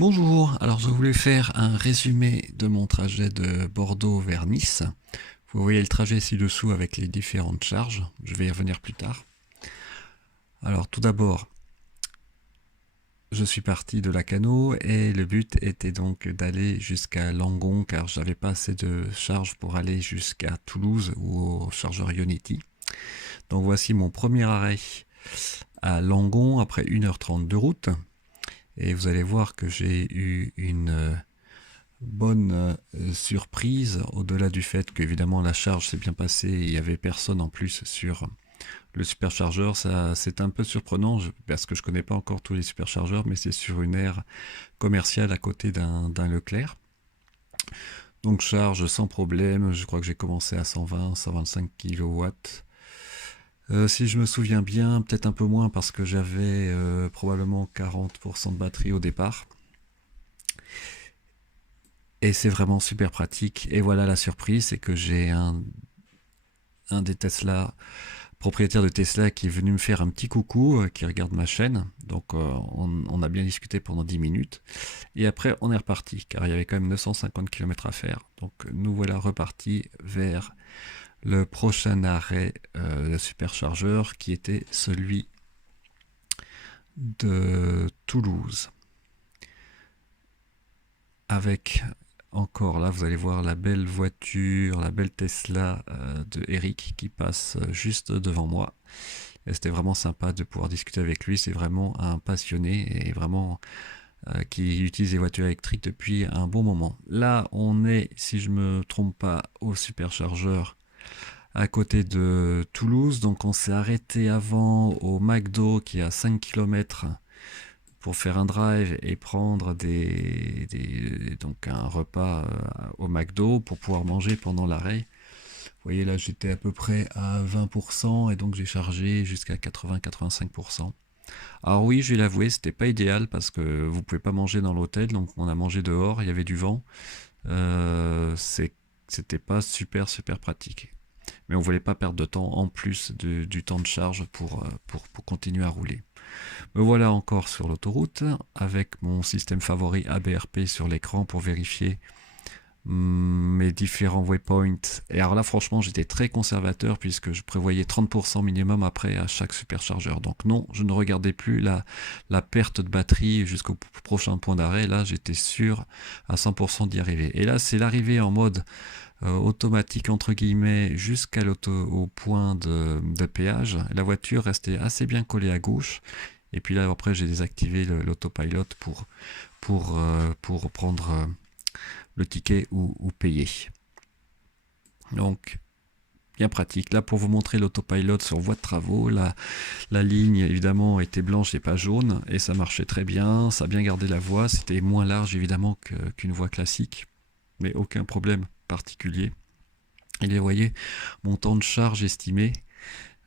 Bonjour, alors je voulais faire un résumé de mon trajet de Bordeaux vers Nice. Vous voyez le trajet ci-dessous avec les différentes charges, je vais y revenir plus tard. Alors tout d'abord, je suis parti de Lacanau et le but était donc d'aller jusqu'à Langon car j'avais pas assez de charge pour aller jusqu'à Toulouse ou au chargeur Ionity. Donc voici mon premier arrêt à Langon après 1h30 de route. Et vous allez voir que j'ai eu une bonne surprise, au-delà du fait qu'évidemment la charge s'est bien passée et il n'y avait personne en plus sur le superchargeur. Ça, c'est un peu surprenant parce que je connais pas encore tous les superchargeurs, mais c'est sur une aire commerciale à côté d'un Leclerc. Donc charge sans problème, je crois que j'ai commencé à 120, 125 kW. Si je me souviens bien, peut-être un peu moins parce que j'avais probablement 40% de batterie au départ. Et c'est vraiment super pratique. Et voilà la surprise, c'est que j'ai un des Tesla, propriétaire de Tesla, qui est venu me faire un petit coucou, qui regarde ma chaîne. Donc on a bien discuté pendant 10 minutes. Et après on est reparti, car il y avait quand même 950 km à faire. Donc nous voilà repartis vers le prochain arrêt de superchargeur, qui était celui de Toulouse. Avec encore là, vous allez voir la belle voiture, la belle Tesla de Eric qui passe juste devant moi. Et c'était vraiment sympa de pouvoir discuter avec lui. C'est vraiment un passionné et vraiment qui utilise les voitures électriques depuis un bon moment. Là, on est, si je me trompe pas, au superchargeur à côté de Toulouse. Donc on s'est arrêté avant au McDo qui est à 5 km pour faire un drive et prendre donc un repas au McDo pour pouvoir manger pendant l'arrêt. Vous voyez là, j'étais à peu près à 20% et donc j'ai chargé jusqu'à 80-85%. Alors oui, je vais l'avouer, c'était pas idéal parce que vous pouvez pas manger dans l'hôtel, donc on a mangé dehors, il y avait du vent. C'était pas super pratique. Mais on voulait pas perdre de temps en plus du temps de charge pour continuer à rouler. Me voilà encore sur l'autoroute avec mon système favori ABRP sur l'écran pour vérifier mes différents waypoints. Et alors là, franchement, j'étais très conservateur puisque je prévoyais 30% minimum après à chaque superchargeur. Donc non, je ne regardais plus la perte de batterie jusqu'au prochain point d'arrêt. Là, j'étais sûr à 100% d'y arriver. Et là, c'est l'arrivée en mode automatique entre guillemets jusqu'à au point de péage. La voiture restait assez bien collée à gauche. Et puis là, après, j'ai désactivé l'autopilot pour prendre le ticket ou payer. Donc, bien pratique. Là, pour vous montrer l'autopilot sur voie de travaux, la ligne, évidemment, était blanche et pas jaune, et ça marchait très bien. Ça a bien gardé la voie. C'était moins large, évidemment, qu'une voie classique, mais aucun problème particulier. Et vous voyez, mon temps de charge estimé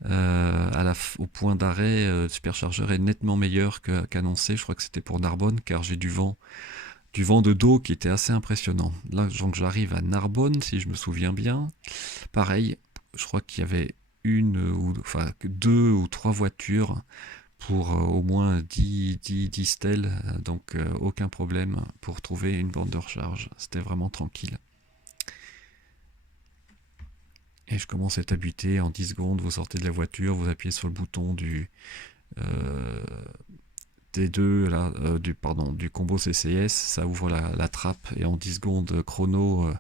au point d'arrêt superchargeur est nettement meilleur qu'annoncé. Je crois que c'était pour Narbonne, car j'ai du vent de dos qui était assez impressionnant. Là, donc j'arrive à Narbonne, si je me souviens bien. Pareil, je crois qu'il y avait deux ou trois voitures pour au moins 10 stèles, donc aucun problème pour trouver une borne de recharge. C'était vraiment tranquille. Et je commence à être habitué, en 10 secondes, vous sortez de la voiture, vous appuyez sur le bouton des deux, là, du combo CCS, ça ouvre la trappe et en 10 secondes chrono,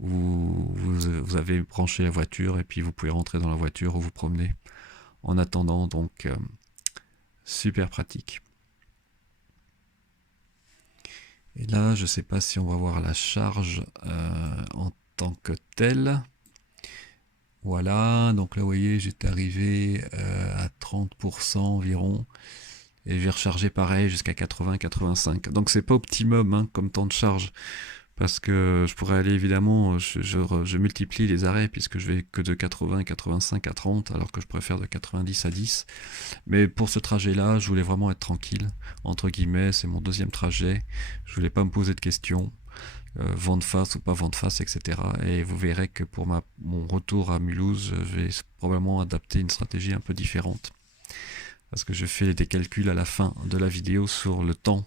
vous avez branché la voiture et puis vous pouvez rentrer dans la voiture ou vous promener en attendant, donc super pratique. Et là, je ne sais pas si on va voir la charge en tant que telle. Voilà, donc là vous voyez j'étais arrivé à 30% environ et j'ai rechargé pareil jusqu'à 80-85. Donc c'est pas optimum hein, comme temps de charge parce que je pourrais aller évidemment, je multiplie les arrêts puisque je vais que de 80-85 à 30 alors que je préfère de 90 à 10. Mais pour ce trajet là je voulais vraiment être tranquille, entre guillemets c'est mon deuxième trajet, je voulais pas me poser de questions. Vent de face ou pas vent de face, etc. Et vous verrez que pour mon retour à Mulhouse, je vais probablement adapter une stratégie un peu différente. parce que je fais des calculs à la fin de la vidéo sur le temps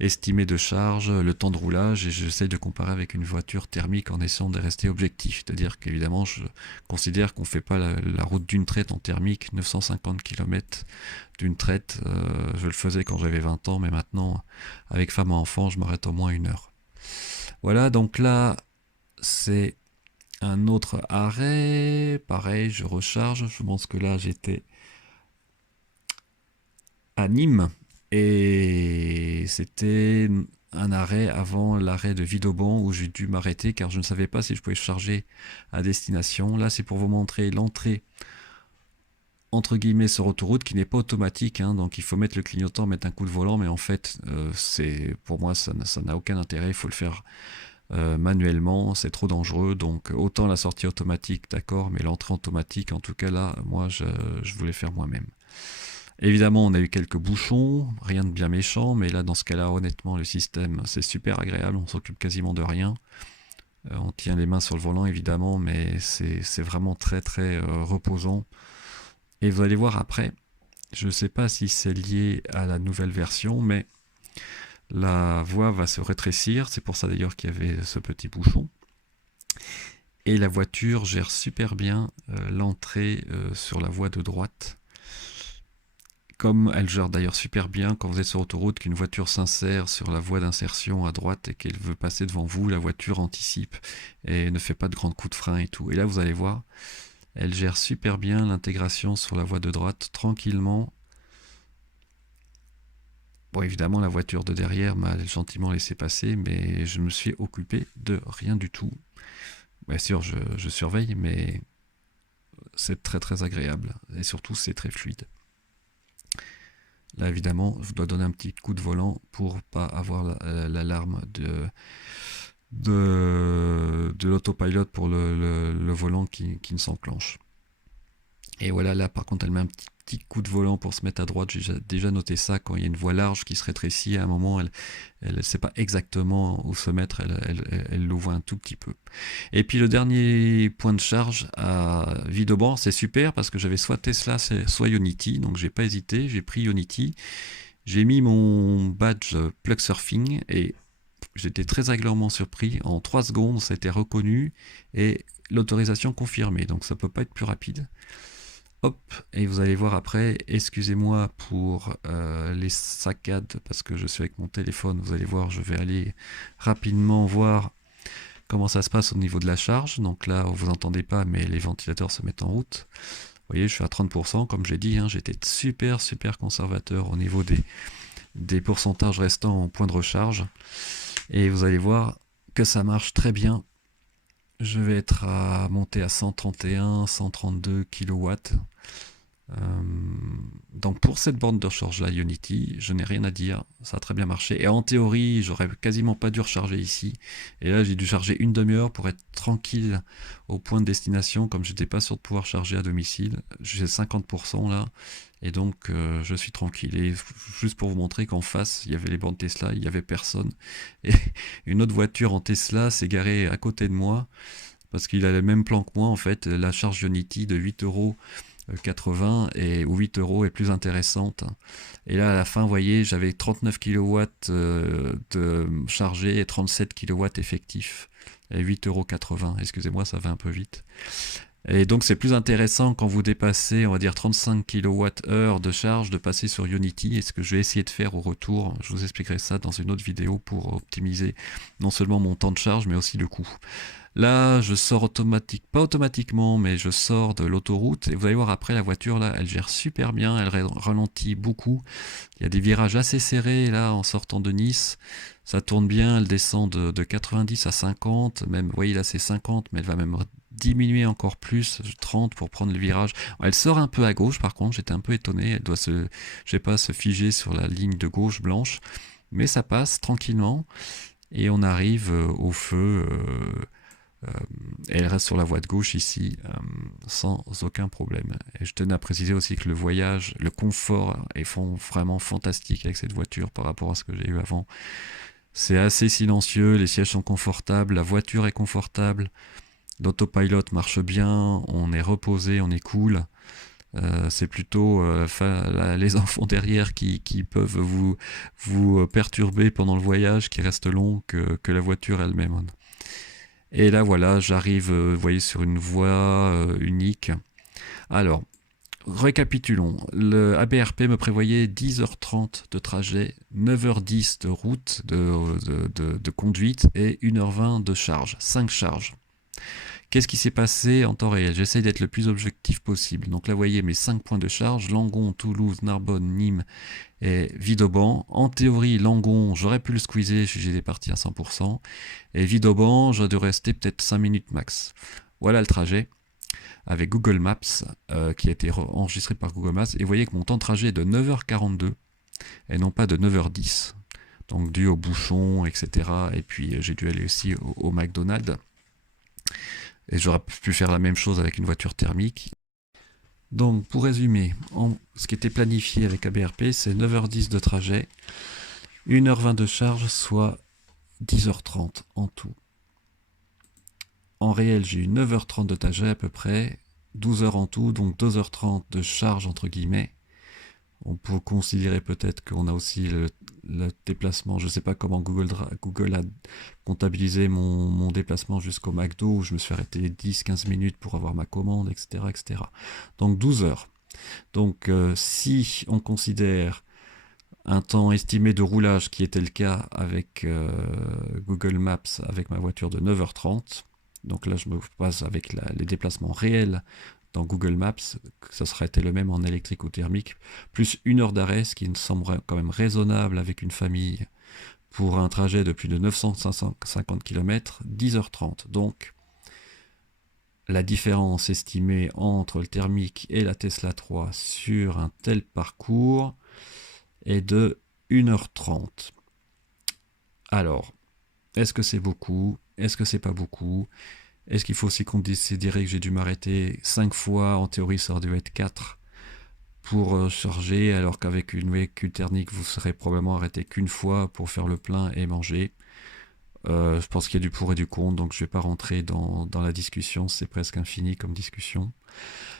estimé de charge, le temps de roulage, et j'essaie de comparer avec une voiture thermique en essayant de rester objectif. C'est-à-dire qu'évidemment, je considère qu'on ne fait pas la route d'une traite en thermique, 950 km d'une traite. Je le faisais quand j'avais 20 ans, mais maintenant, avec femme et enfant, je m'arrête au moins 1 heure. Voilà, donc là, c'est un autre arrêt. Pareil, je recharge. Je pense que là, j'étais à Nîmes et c'était un arrêt avant l'arrêt de Vidauban où j'ai dû m'arrêter car je ne savais pas si je pouvais charger à destination. Là, c'est pour vous montrer l'entrée entre guillemets sur autoroute qui n'est pas automatique, hein, donc il faut mettre le clignotant, mettre un coup de volant, mais en fait, pour moi, ça n'a aucun intérêt. Il faut le faire manuellement, c'est trop dangereux. Donc autant la sortie automatique, d'accord, mais l'entrée automatique, en tout cas là, moi, je voulais faire moi-même. Évidemment, on a eu quelques bouchons, rien de bien méchant, mais là, dans ce cas-là, honnêtement, le système, c'est super agréable, on s'occupe quasiment de rien. On tient les mains sur le volant, évidemment, mais c'est vraiment très, très reposant. Et vous allez voir après, je ne sais pas si c'est lié à la nouvelle version, mais la voie va se rétrécir, c'est pour ça d'ailleurs qu'il y avait ce petit bouchon. Et la voiture gère super bien l'entrée sur la voie de droite. Comme elle gère d'ailleurs super bien quand vous êtes sur autoroute, qu'une voiture s'insère sur la voie d'insertion à droite et qu'elle veut passer devant vous, la voiture anticipe et ne fait pas de grands coups de frein et tout. Et là, vous allez voir, elle gère super bien l'intégration sur la voie de droite, tranquillement. Bon, évidemment, la voiture de derrière m'a gentiment laissé passer, mais je me suis occupé de rien du tout. Bien sûr, je surveille, mais c'est très très agréable. Et surtout, c'est très fluide. Là, évidemment, je dois donner un petit coup de volant pour pas avoir l'alarme de l'autopilot pour le volant qui ne s'enclenche. Et voilà, là, par contre, elle met un petit coup de volant pour se mettre à droite. J'ai déjà noté ça quand il y a une voie large qui se rétrécit. À un moment, elle ne sait pas exactement où se mettre. Elle l'ouvre un tout petit peu. Et puis, le dernier point de charge à Vidauban, c'est super parce que j'avais soit Tesla, soit Ionity. Donc, j'ai pas hésité. J'ai pris Ionity. J'ai mis mon badge Plug Surfing et j'étais très agréablement surpris. En 3 secondes, ça a été reconnu et l'autorisation confirmée. Donc, ça peut pas être plus rapide. Hop, et vous allez voir après, excusez-moi pour les saccades parce que je suis avec mon téléphone, vous allez voir, je vais aller rapidement voir comment ça se passe au niveau de la charge. Donc là, vous n'entendez pas, mais les ventilateurs se mettent en route. Vous voyez, je suis à 30%, comme j'ai dit, hein, j'étais super conservateur au niveau des pourcentages restants en point de recharge. Et vous allez voir que ça marche très bien. Je vais être monté à 131, 132 kW. Donc pour cette borne de recharge là Ionity, je n'ai rien à dire, ça a très bien marché. Et en théorie, j'aurais quasiment pas dû recharger ici. Et là, j'ai dû charger une demi-heure pour être tranquille au point de destination, comme j'étais pas sûr de pouvoir charger à domicile. J'ai 50% là, et donc je suis tranquille. Et juste pour vous montrer qu'en face, il y avait les bornes Tesla, il y avait personne. Et une autre voiture en Tesla s'est garée à côté de moi, parce qu'il a le même plan que moi en fait. La charge Ionity de 8,80 € ou 8 € est plus intéressante. Et là à la fin, vous voyez, j'avais 39 kW de chargé et 37 kW effectifs. Et 8,80 €, excusez-moi, ça va un peu vite. Et donc c'est plus intéressant quand vous dépassez, on va dire 35 kWh de charge, de passer sur Ionity. Et ce que je vais essayer de faire au retour, je vous expliquerai ça dans une autre vidéo pour optimiser non seulement mon temps de charge, mais aussi le coût. Là, je sors pas automatiquement, mais je sors de l'autoroute. Et vous allez voir après, la voiture, là, elle gère super bien, elle ralentit beaucoup. Il y a des virages assez serrés, là, en sortant de Nice. Ça tourne bien, elle descend de 90 à 50. Même, vous voyez, là, c'est 50, mais elle va même diminuer encore plus, 30 pour prendre le virage. Elle sort un peu à gauche, par contre, j'étais un peu étonné. Elle doit je sais pas, se figer sur la ligne de gauche blanche. Mais ça passe tranquillement. Et on arrive au feu. Et elle reste sur la voie de gauche ici sans aucun problème. Et je tenais à préciser aussi que le voyage, le confort est vraiment fantastique avec cette voiture par rapport à ce que j'ai eu avant. C'est assez silencieux, les sièges sont confortables, la voiture est confortable, l'autopilot marche bien, on est reposé, on est cool. C'est plutôt les enfants derrière qui peuvent vous perturber pendant le voyage qui reste long que la voiture elle-même. Et là voilà, j'arrive, vous voyez, sur une voie unique. Alors, récapitulons. Le ABRP me prévoyait 10h30 de trajet, 9h10 de route, de conduite et 1h20 de charge. 5 charges. Qu'est-ce qui s'est passé en temps réel? J'essaie d'être le plus objectif possible. Donc là, vous voyez mes 5 points de charge, Langon, Toulouse, Narbonne, Nîmes et Vidauban. En théorie, Langon, j'aurais pu le squeezer si j'étais parti à 100%. Et Vidauban, j'aurais dû rester peut-être 5 minutes max. Voilà le trajet avec Google Maps qui a été enregistré par Google Maps. Et vous voyez que mon temps de trajet est de 9h42 et non pas de 9h10. Donc dû au bouchon, etc. Et puis j'ai dû aller aussi au McDonald's. Et j'aurais pu faire la même chose avec une voiture thermique. Donc pour résumer, ce qui était planifié avec ABRP, c'est 9h10 de trajet, 1h20 de charge, soit 10h30 en tout. En réel, j'ai eu 9h30 de trajet à peu près, 12h en tout, donc 2h30 de charge entre guillemets. On peut considérer peut-être qu'on a aussi le déplacement, je ne sais pas comment Google a comptabilisé mon déplacement jusqu'au McDo, où je me suis arrêté 10-15 minutes pour avoir ma commande, etc. etc. Donc 12 heures. Donc si on considère un temps estimé de roulage qui était le cas avec Google Maps, avec ma voiture de 9h30, donc là je me passe avec les déplacements réels dans Google Maps, ça serait été le même en électrique ou thermique, plus 1 heure d'arrêt, ce qui me semble quand même raisonnable avec une famille pour un trajet de plus de 950 km, 10h30. Donc, la différence estimée entre le thermique et la Tesla 3 sur un tel parcours est de 1h30. Alors, est-ce que c'est beaucoup? Est-ce que c'est pas beaucoup? Est-ce qu'il faut aussi considérer que j'ai dû m'arrêter 5 fois, en théorie ça aurait dû être 4 pour charger, alors qu'avec une véhicule thermique vous serez probablement arrêté qu'une fois pour faire le plein et manger. Je pense qu'il y a du pour et du contre, donc je ne vais pas rentrer dans la discussion, c'est presque infini comme discussion.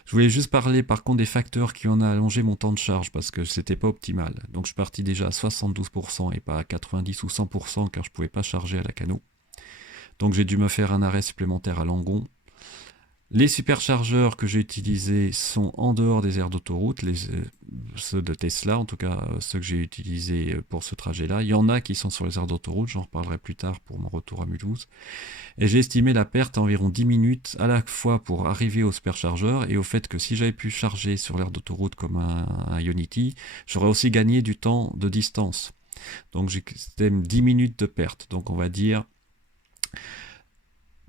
Je voulais juste parler par contre des facteurs qui ont allongé mon temps de charge, parce que c'était pas optimal. Donc je suis parti déjà à 72% et pas à 90 ou 100% car je ne pouvais pas charger à la Cano. Donc j'ai dû me faire un arrêt supplémentaire à Langon. Les superchargeurs que j'ai utilisés sont en dehors des aires d'autoroute, ceux de Tesla, en tout cas ceux que j'ai utilisés pour ce trajet-là. Il y en a qui sont sur les aires d'autoroute, j'en reparlerai plus tard pour mon retour à Mulhouse. Et j'ai estimé la perte à environ 10 minutes à la fois pour arriver au superchargeur et au fait que si j'avais pu charger sur l'aire d'autoroute comme un Ionity, j'aurais aussi gagné du temps de distance. Donc j'estime 10 minutes de perte, donc on va dire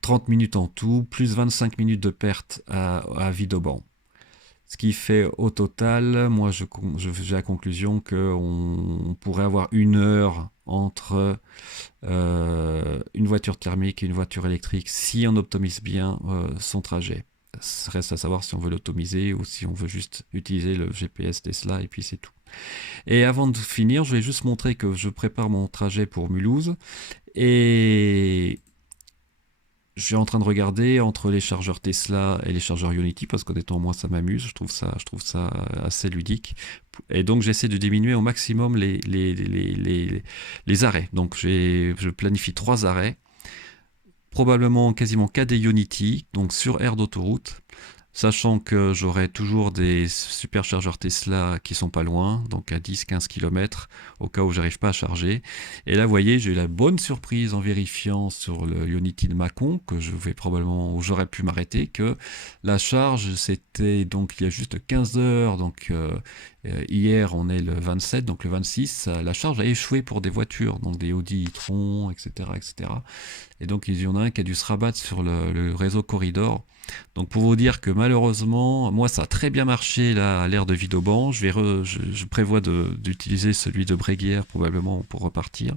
30 minutes en tout, plus 25 minutes de perte à Vidauban. Ce qui fait au total, moi j'ai la conclusion qu'on pourrait avoir 1 heure entre une voiture thermique et une voiture électrique si on optimise bien son trajet. Ça reste à savoir si on veut l'optimiser ou si on veut juste utiliser le GPS Tesla et puis c'est tout. Et avant de finir, je vais juste montrer que je prépare mon trajet pour Mulhouse et je suis en train de regarder entre les chargeurs Tesla et les chargeurs Ionity parce qu'honnêtement moi ça m'amuse, je trouve ça assez ludique et donc j'essaie de diminuer au maximum les arrêts. Donc je planifie 3 arrêts, probablement quasiment qu'à des Ionity, donc sur aire d'autoroute, sachant que j'aurai toujours des superchargeurs Tesla qui sont pas loin, donc à 10-15 km, au cas où j'arrive pas à charger. Et là, vous voyez, j'ai eu la bonne surprise en vérifiant sur le Ionity de Mâcon, que je vais probablement, où j'aurais pu m'arrêter, que la charge, c'était donc il y a juste 15 heures, donc hier on est le 27, donc le 26, la charge a échoué pour des voitures, donc des Audi e-tron, etc., etc. Et donc il y en a un qui a dû se rabattre sur le réseau Corridor. Donc pour vous dire que malheureusement, moi ça a très bien marché là, à l'ère de Vidauban, je prévois d'utiliser celui de Bréguières probablement pour repartir,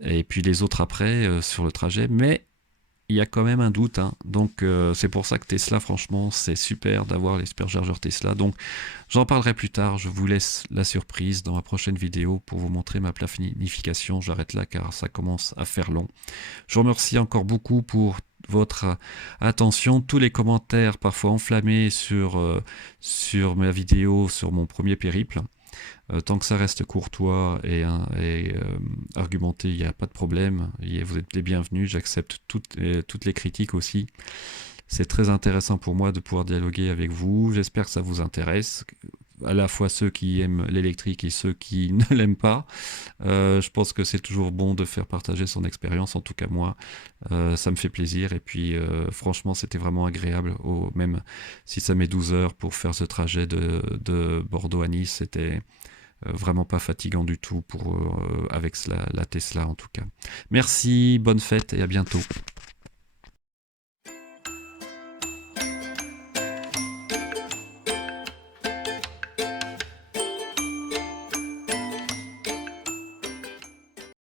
et puis les autres après sur le trajet, mais il y a quand même un doute, hein. Donc c'est pour ça que Tesla, franchement, c'est super d'avoir les superchargeurs Tesla. Donc j'en parlerai plus tard, je vous laisse la surprise dans ma prochaine vidéo pour vous montrer ma planification. J'arrête là car ça commence à faire long. Je vous remercie encore beaucoup pour votre attention. Tous les commentaires parfois enflammés sur ma vidéo, sur mon premier périple. Tant que ça reste courtois et argumenté, il n'y a pas de problème. Vous êtes les bienvenus. J'accepte toutes les critiques aussi. C'est très intéressant pour moi de pouvoir dialoguer avec vous. J'espère que ça vous intéresse, à la fois ceux qui aiment l'électrique et ceux qui ne l'aiment pas. Je pense que c'est toujours bon de faire partager son expérience. En tout cas, moi, ça me fait plaisir. Et puis, franchement, c'était vraiment agréable. Même si ça met 12 heures pour faire ce trajet de Bordeaux à Nice, c'était vraiment pas fatigant du tout avec la Tesla, en tout cas. Merci, bonne fête et à bientôt.